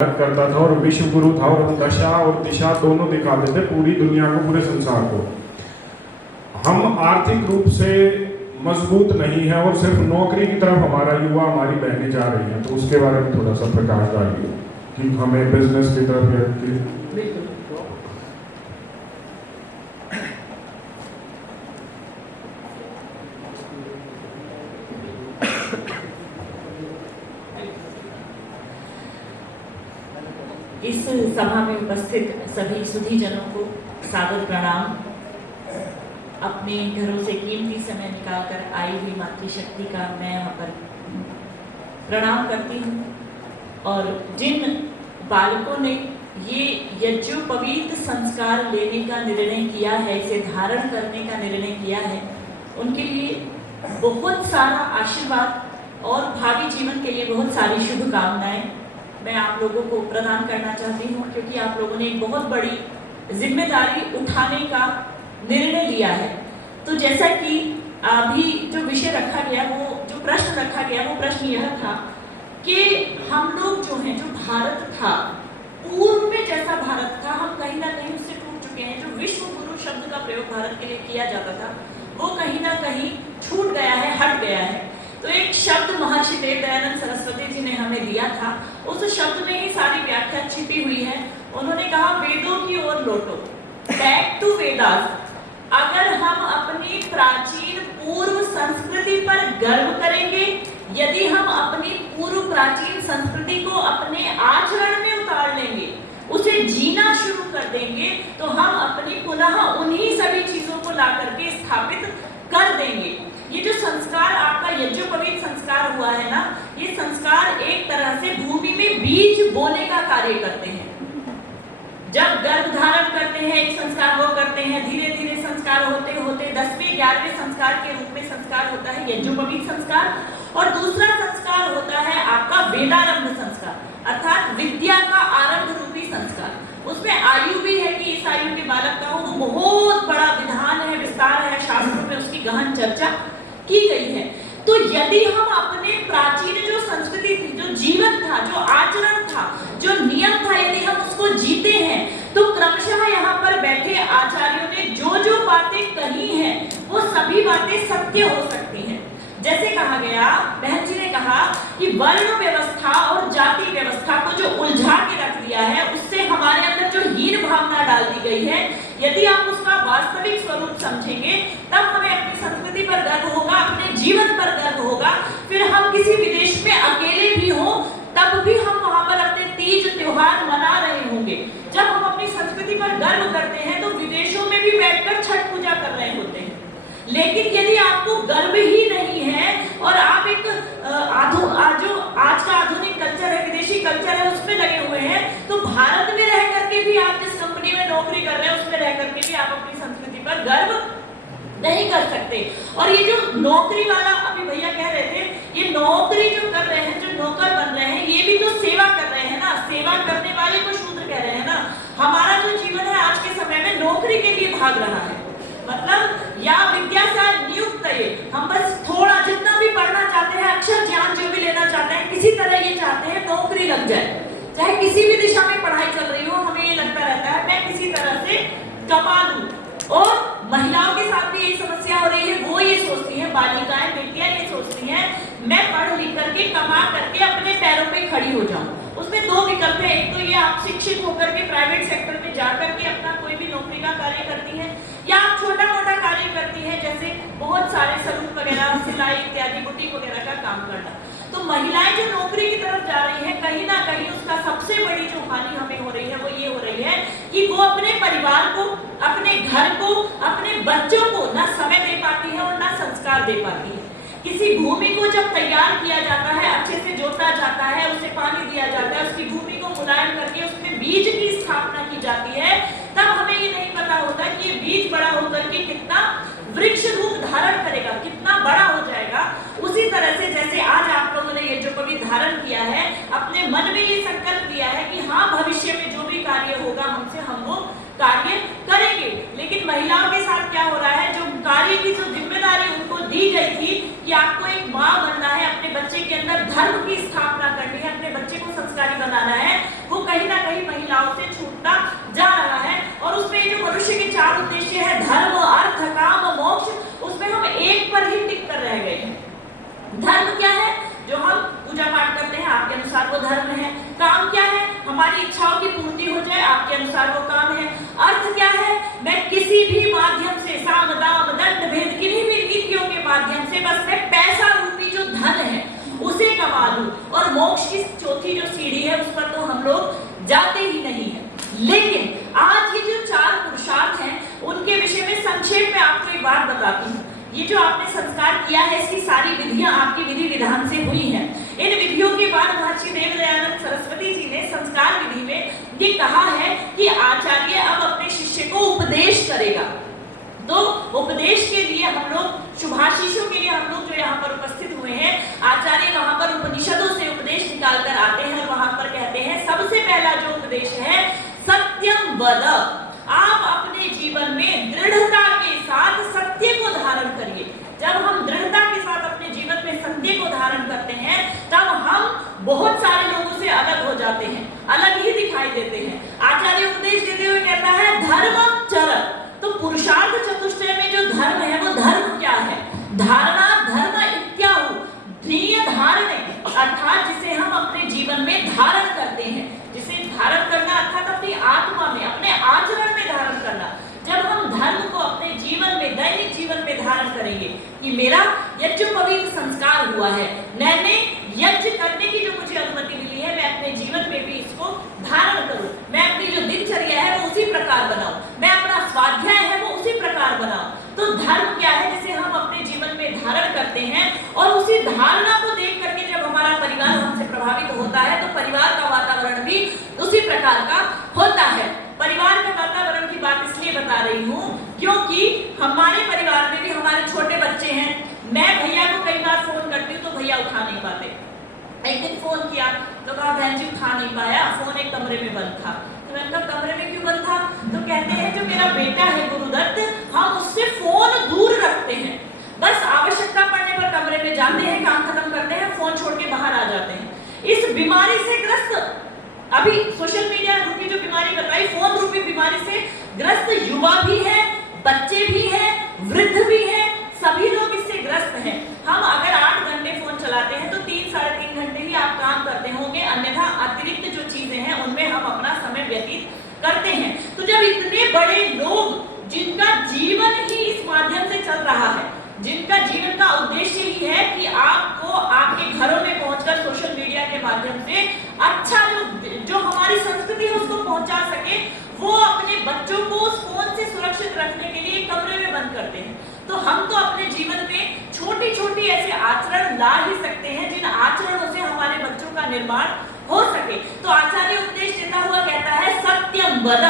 करता था और विश्व गुरु था और दशा और दिशा दोनों दिखाते थे पूरी दुनिया को, पूरे संसार को। हम आर्थिक रूप से मजबूत नहीं है और सिर्फ नौकरी की तरफ हमारा युवा, हमारी बहनें जा रही हैं, तो उसके बारे में थोड़ा सा प्रकाश डालिए कि हमें बिजनेस की तरफ इस सभा में उपस्थित सभी सुधीजनों को सादर प्रणाम। अपने घरों से कीमती समय निकालकर आई हुई मातृशक्ति का मैं यहाँ पर प्रणाम करती हूँ। और जिन बालकों ने ये यज्ञोपवीत संस्कार लेने का निर्णय किया है, इसे धारण करने का निर्णय किया है, उनके लिए बहुत सारा आशीर्वाद और भावी जीवन के लिए बहुत सारी शुभकामनाएं मैं आप लोगों को प्रदान करना चाहती हूँ, क्योंकि आप लोगों ने एक बहुत बड़ी जिम्मेदारी उठाने का निर्णय लिया है। तो जैसा कि अभी जो विषय रखा गया, वो जो प्रश्न रखा गया, वो प्रश्न यह था कि हम लोग जो हैं, जो भारत था पूर्व में जैसा भारत था, हम कहीं ना कहीं उससे टूट चुके हैं। जो विश्व गुरु शब्द का प्रयोग भारत के लिए किया जाता था, वो कहीं ना कहीं छूट गया है, हट गया है। तो एक शब्द महर्षि देव दयानंद सरस्वती जी ने हमें दिया था, उस शब्द में ही सारी व्याख्या छिपी हुई है। उन्होंने कहा, वेदों की ओर लौटो, बैक टू वेदास। अगर हम अपनी प्राचीन पूर्व संस्कृति पर गर्व करेंगे, यदि हम अपनी पूर्व प्राचीन संस्कृति को अपने आचरण में उतार लेंगे, उसे जीना शुरू कर देंगे, तो हम अपनी पुनः उन्हीं सभी चीजों को ला करके स्थापित कर देंगे। ये जो संस्कार आपका यज्ञोपवीत संस्कार हुआ है ना, ये संस्कार एक तरह से भूमि में बीज बोने का कार्य करते हैं। जब गर्भ धारण करते हैं, एक संस्कार वो करते हैं, धीरे धीरे संस्कार होते होते 10वें 11वें संस्कार के रूप में संस्कार होता है यज्ञोपवीत संस्कार। और दूसरा संस्कार होता है आपका वेदारंभ संस्कार, अर्थात विद्या का आरंभ रूपी संस्कार। उसमें आयु भी है कि इस आयु के बालक का हो, वो बहुत बड़ा विधान है, विस्तार है, शास्त्रों में उसकी गहन चर्चा की गई है। तो यदि हम अपने प्राचीन जो संस्कृति थी, जो जीवन था, जो आचरण था, जो नियम था, यदि हम उसको जीते हैं, तो क्रमशः यहाँ पर बैठे आचार्यों ने जो जो बातें कही हैं, वो सभी बातें सत्य हो सकती हैं। जैसे कहा गया, बहन जी ने कहा कि वर्ण व्यवस्था और जाति व्यवस्था को जो उलझा के रख दिया है, उससे हमारे अंदर जो हीन भावना डाल दी गई है, यदि आप उसका वास्तविक स्वरूप समझेंगे, तब हमें अपनी संस्कृति पर गर्व होगा, अपने जीवन पर गर्व होगा। फिर हम किसी विदेश में अकेले भी हो, तब भी हम वहां पर अपने तीज त्योहार मना रहे होंगे। जब हम अपनी संस्कृति पर गर्व करते हैं, तो विदेशों में भी बैठकर छठ पूजा कर रहे होते हैं। लेकिन यदि आपको गर्व ही नहीं है और आप एक जो आज का आधुनिक कल्चर है, विदेशी कल्चर है, उसमें लगे हुए हैं, तो भारत में रह करके भी आप जिस कंपनी में नौकरी कर रहे हैं, उसमें रह करके भी आप अपनी संस्कृति पर गर्व नहीं कर सकते। और ये जो नौकरी वाला अभी भैया कह रहे थे, ये नौकरी जो कर रहे हैं, जो नौकर बन रहे हैं, ये भी तो सेवा कर रहे हैं ना। सेवा करने वाले को शूद्र कह रहे हैं ना। हमारा जो जीवन है आज के समय में नौकरी के लिए भाग रहा है, मतलब या विद्या से नियुक्त है। हम बस थोड़ा जितना भी पढ़ना चाहते हैं, अक्षर ज्ञान जो भी लेना चाहते हैं, किसी तरह ये चाहते हैं नौकरी लग जाए। चाहे किसी भी दिशा में पढ़ाई चल रही हो, हमें ये लगता रहता है मैं किसी तरह से कमा लूं। और महिलाओं के साथ भी यही समस्या हो रही है। वो ये सोचती हैं, बालिकाएं, बेटियां ये सोचती हैं, मैं पढ़ लिख करके कमा करके अपने पैरों पे खड़ी हो जाऊं। उसमें दो विकल्प है, एक तो ये आप शिक्षित होकर के प्राइवेट सेक्टर में जाकर के अपना कोई भी नौकरी का कार्य करती हैं, या आप छोटा मोटा कार्य करती हैं, जैसे बहुत सारे सलून वगैरह, सिलाई इत्यादि, बुटीक वगैरह का काम करना। तो महिलाएं जो नौकरी की तरफ जा रही हैं, कहीं ना कहीं उसका सबसे बड़ी जो हानि हमें हो रही है, वो ये हो रही है कि वो अपने परिवार को, अपने घर को, अपने बच्चों को ना समय दे पाती है और ना संस्कार दे पाती है। किसी भूमि को जब तैयार किया जाता है, अच्छे से जोता जाता है, उसे पानी दिया जाता है, उसकी भूमि को मुलायम करके उसमें बीज की स्थापना की जाती है, तब हमें ये नहीं पता होता कि ये बीज बड़ा होकर के कितना वृक्ष रूप धारण करेगा, कितना बड़ा हो जाएगा। उसी तरह से जैसे आज आप लोगों ने यज्ञोपवीत धारण किया है, अपने मन में ये संकल्प लिया है कि हाँ, भविष्य में जो भी कार्य होगा हमसे, हम वो कार्य करेंगे। लेकिन महिलाओं के साथ क्या हो रहा है, जो कार्य की जो जिम्मेदारी उनको दी गई थी कि आपको एक माँ बनना है, अपने बच्चे के अंदर धर्म की स्थापना करनी है, अपने बच्चे को संस्कारी बनाना है, वो अनुसार वो काम है। अर्थ क्या है? मैं किसी भी माध्यम से, साम दाम दंड भेद, किन्हीं भी नीतियों के माध्यम से बस मैं पैसा रूपी जो धन है उसे कमा लूं, और मोक्ष की चौथी जो सीढ़ी है उस पर तो हम लोग जाते ही नहीं है। लेकिन आज ये जो 4 पुरुषार्थ हैं उनके विषय में संक्षेप में आपको एक बात बताती हूँ। ये जो आपने संस्कार किया है इसकी सारी विधियां आपकी विधि विधान से हुई हैं। इन विधियों के बाद महर्षि देवदयानंद सरस्वती जी ने संस्कार विधि में ये कहा है कि आचार्य अब अपने शिष्य को उपदेश करेगा। तो उपदेश के लिए हम लोग, शुभाशीषों के लिए हम लोग जो यहाँ पर उपस्थित हुए हैं, आचार्य वहां पर उपनिषदों से उपदेश निकाल कर आते हैं और वहां पर कहते हैं सबसे पहला जो उपदेश है सत्यम वद। आप अपने जीवन में दृढ़ता के साथ सत्य को धारण करिए। जब हम दृढ़ता के साथ अपने जीवन में सत्य को धारण करते हैं तब हम बहुत सारे लोगों से अलग हो जाते हैं, अलग ही दिखाई देते हैं। आचार्य उपदेश देते हुए कहता है धर्मम चर। तो पुरुषार्थ चतुष्टय में जो धर्म है वो धर्म क्या है? धारणा धर्म इत्याहु, ध्येय धारणे, अर्थात जिसे हम अपने जीवन में धारण करते हैं। जिसे धारण करना अर्थात अपनी आत्मा में, अपने आचरण में धारण करना। जब हम धर्म को अपने जीवन में, दैनिक जीवन में धारण करेंगे कि मेरा यज्ञोपवीत संस्कार हुआ है, मैंने यज्ञ करने की जो मुझे अनुमति मिली है, मैं अपने जीवन में भी इसको धारण करूं, मैं अपनी जो दिनचर्या है वो उसी प्रकार बनाऊं, मैं अपना स्वाध्याय है वो उसी प्रकार बनाऊं। तो धर्म क्या है? जिसे हम अपने जीवन में धारण करते हैं, और उसी धारणा को देख करके जब हमारा परिवार हमसे प्रभावित होता है तो परिवार का वातावरण भी उसी प्रकार का होता है। परिवार के वातावरण की बात इसलिए बता रही हूँ क्योंकि हमारे परिवार में भी हमारे छोटे बच्चे हैं। मैं भैया को कई बार फोन करती हूँ तो भैया उठा नहीं पाते। एक दिन फोन किया तो कहा बहन जी उठा नहीं पाया, फोन एक कमरे में बंद था। तो मैंने कहा कमरे में क्यों बंद था? तो कहते हैं जो मेरा बेटा है गुरुदत्त, हम उससे फोन दूर रखते हैं, बस आवश्यकता पड़ने पर कमरे में जाते हैं, काम खत्म करते हैं, फोन छोड़ के बाहर आ जाते हैं। इस बीमारी से ग्रस्त, अभी सोशल मीडिया रूपी जो बीमारी बताई, फोन रूपी बीमारी से ग्रस्त युवा भी है, बच्चे भी हैं, वृद्ध भी हैं, सभी लोग इससे ग्रस्त हैं। हम अगर 8 घंटे फोन चलाते हैं तो 3 साढ़े 3 घंटे ही आप काम करते होंगे, अन्यथा अतिरिक्त जो चीजें हैं उनमें हम अपना समय व्यतीत करते हैं। तो जब इतने बड़े लोग जिनका जीवन ही इस माध्यम से चल रहा है, जिनका जीवन का उद्देश्य ही है कि आपको आपके घरों में पहुंचकर सोशल मीडिया के माध्यम से अच्छा जो हमारी संस्कृति है उसको पहुंचा सके, वो अपने बच्चों को उस फोन से सुरक्षित रखने के लिए कमरे में बंद करते हैं। तो हम तो अपने जीवन में छोटी छोटी ऐसे आचरण ला ही सकते हैं जिन आचरणों से हमारे बच्चों का निर्माण हो सके। तो आचार्य उपदेश देता हुआ कहता है सत्यम वद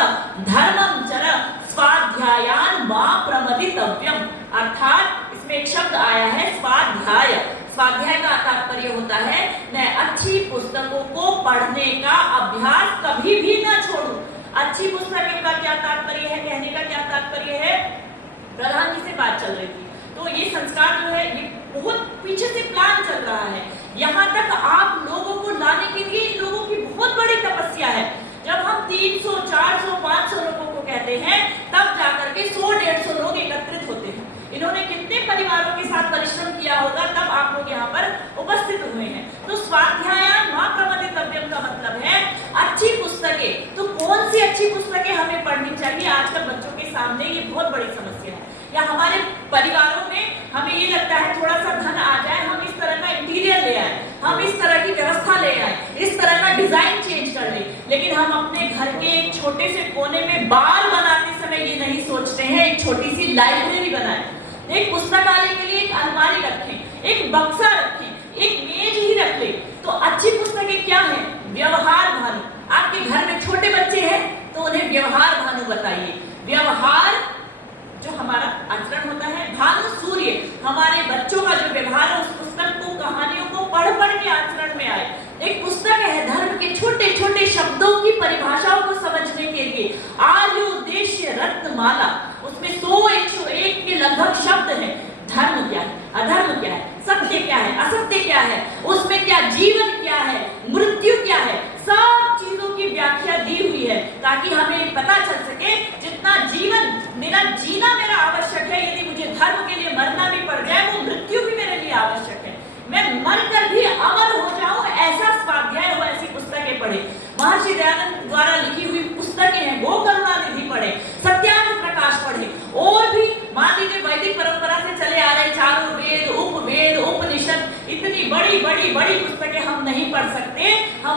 धर्मम चर स्वाध्यायान मा प्रमदितव्यम। अर्थात इसमें एक शब्द आया है स्वाध्याय। स्वाध्याय का तात्पर्य होता है मैं अच्छी पुस्तकों को पढ़ने का अभ्यास कभी भी ना छोड़ूं। अच्छी पुस्तकों का क्या तात्पर्य है? कहने का क्या तात्पर्य है? प्रधान जी से बात चल रही थी तो ये संस्कार जो है ये बहुत पीछे से प्लान चल रहा है। यहाँ तक आप लोगों को लाने के लिए इन लोगों की बहुत बड़ी तपस्या है। जब हम 300, 400, 500 लोगों को कहते हैं तब जाकर के 100-150 लोग एकत्रित होते हैं। इन्होंने कितने परिवारों के साथ परिश्रम किया होगा तब आप लोग यहाँ पर उपस्थित हुए हैं। तो स्वाध्यायान मा प्रमदितव्यम का मतलब है अच्छी पुस्तकें। तो कौन सी अच्छी पुस्तकें हमें पढ़नी चाहिए? आजकल बच्चों के सामने ये बहुत बड़ी समस्या है। या हमारे परिवारों में हमें ये लगता है थोड़ा सा धन आ जाए, हम इस तरह का इंटीरियर ले आए, हम इस तरह की व्यवस्था ले आए, इस तरह का डिजाइन चेंज कर ले, लेकिन हम अपने घर के एक छोटे से कोने में बार बनाते समय ये नहीं सोचते हैं एक छोटी सी लाइब्रेरी बनाएं, एक पुस्तकालय के लिए एक अलमारी रखें, एक बक्सा रखें, एक मेज ही रख ले। तो अच्छी पुस्तकें क्या है? व्यवहार भानु। आपके घर में छोटे बच्चे हैं तो उन्हें व्यवहार भानु बताइए। व्यवहार जो हमारा आचरण होता है, भानु सूर्य, हमारे बच्चों का जो व्यवहार है उस पुस्तक को, कहानियों को पढ़ पढ़ के आचरण में आए। एक पुस्तक है धर्म के छोटे छोटे शब्दों की परिभाषाओं को समझने के लिए। आर्य उद्देश्य रत्नमाला, उसमें 100-101 के लगभग शब्द हैं। धर्म क्या है, अधर्म क्या है, सत्य क्या है, असत्य क्या है, उसमें क्या जीवन क्या है, मृत्यु क्या है, सब चीजों की व्याख्या दी हुई है ताकि हमें पता चल सके जितना जीवन मेरा जीना मेरा आवश्यक है, यदि मुझे धर्म के लिए मरना भी पड़ जाए वो मृत्यु भी मेरे लिए आवश्यक है, मैं मरकर भी अमर हो जाऊं, ऐसा स्वाध्याय हो, ऐसी पुस्तकें पढ़े। महर्षि दयानंद द्वारा लिखी हुई पुस्तकें हैं, वो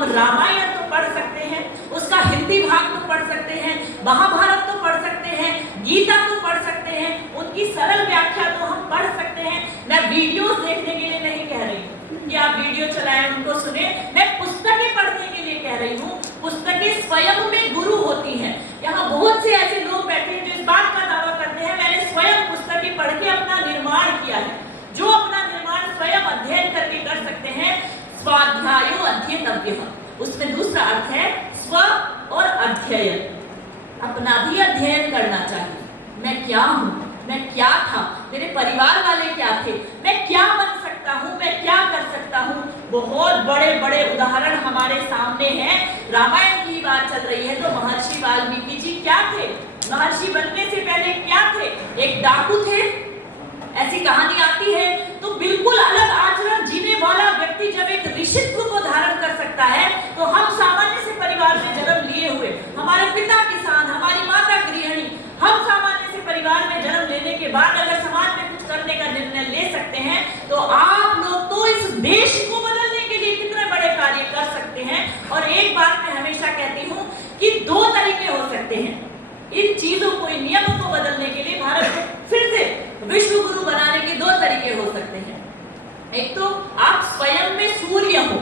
हम रामायण तो पढ़ सकते हैं, उसका हिंदी भाग तो पढ़ सकते हैं, महाभारत तो पढ़ सकते हैं, गीता तो पढ़ सकते हैं, उनकी सरल व्याख्या तो हम पढ़ सकते हैं। मैं वीडियोस देखने के लिए नहीं कह रही हूँ कि आप वीडियो चलाएं उनको सुने, मैं पुस्तकें पढ़ने के लिए कह रही हूँ। पुस्तकें स्वयं में गुरु होती हैं। यहाँ बहुत से ऐसे लोग बैठे हैं जो इस बात का दावा करते हैं मैंने स्वयं पुस्तकें पढ़ के अपना निर्माण किया है। जो अपना निर्माण स्वयं अध्ययन करके कर सकते हैं, स्वाध्यायो अध्येतव्यः, उसमें दूसरा अर्थ है स्व और अध्ययन। अपना भी अध्ययन करना चाहिए। मैं क्या हूँ, मैं क्या था, मेरे परिवार वाले क्या थे, मैं क्या बन सकता हूँ, मैं क्या कर सकता हूँ। बहुत बड़े बड़े उदाहरण हमारे सामने हैं। रामायण की बात चल रही है तो महर्षि वाल्मीकि जी क्या थे, महर्षि बनने से पहले क्या थे, एक डाकू थे। ऐसी कहानी आती है। तो बिल्कुल अलग आचरण जीने वाला व्यक्ति जब एक ऋषित्व को धारण कर सकता है, तो हम सामान्य से परिवार में जन्म लिए हुए, हमारे पिता किसान, हमारी माता गृहिणी, हम सामान्य से परिवार में जन्म लेने के बाद अगर समाज में कुछ करने का निर्णय ले सकते हैं, तो आप लोग तो इस देश को बदलने के लिए कितने बड़े कार्य कर सकते हैं। और एक बात मैं हमेशा कहती हूँ कि दो तरीके हो सकते हैं इन चीजों को, इन नियमों को बदलने के लिए। भारत को फिर से विश्व गुरु बनाने के दो तरीके हो सकते हैं। एक तो आप स्वयं में सूर्य हो,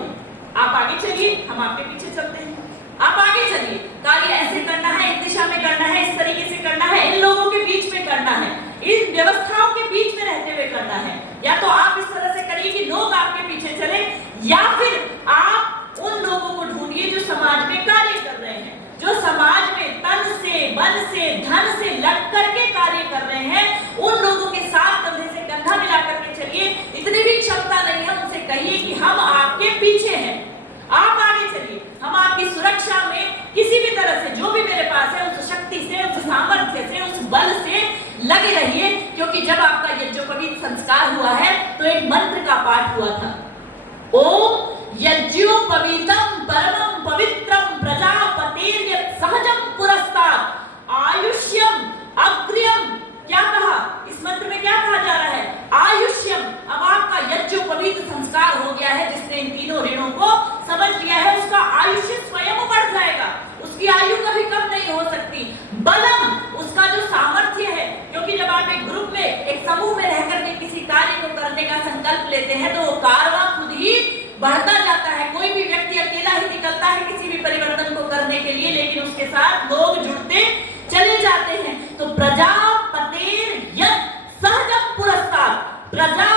आप आगे चलिए, हम आपके पीछे चलते हैं, आप आगे चलिए, कार्य ऐसे करना है, इस दिशा में करना है, इस तरीके से करना है, इन लोगों के बीच में करना है, इन व्यवस्थाओं के बीच में रहते हुए करना है। या तो आप इस तरह से करिए कि लोग आपके पीछे चले, या फिर आप उन लोगों को ढूंढिए जो समाज में कार्य कर रहे हैं, जो समाज में तन से, मन से, धन से लग करके कार्य कर रहे हैं। उन लोगों के साथ कंधे से कंधा मिला करके चलिए। इतनी भी क्षमता नहीं है, उनसे कहिए कि हम आपके पीछे हैं, आप आगे चलिए, हम आपकी सुरक्षा में किसी भी तरह से जो भी मेरे पास है उस शक्ति से, उस सामर्थ्य से, उस बल से लगे रहिए। क्योंकि जब आपका यज्ञोपवीत संस्कार हुआ है तो एक मंत्र का पाठ हुआ था, ओम यज्ञोपवीतम परमं पवित्रं प्रजापतेर्यत् सहजं पुरस्तात् आयुष्यम अग्र्यम। क्या कहा इस मंत्र में, क्या कहा जा रहा है, आयुष्यम। अब आपका यज्ञोपवीत संस्कार हो गया है, जिसने इन तीनों ऋणों को समझ लिया है, उसका आयुष्य स्वयं बढ़ जाएगा, उसकी आयु कभी कम नहीं हो सकती। बलम, उसका जो सामर्थ्य है, क्योंकि जब आप एक ग्रुप में, एक समूह में रह करके किसी कार्य को करने का संकल्प लेते हैं तो वो कारवां खुद ही बढ़ता जाता है। कोई भी व्यक्ति अकेला ही निकलता है किसी भी परिवर्तन को करने के लिए, लेकिन उसके साथ लोग जुड़ते चले जाते हैं। तो प्रजापतेर्यत् सहजं पुरस्तात्, प्रजा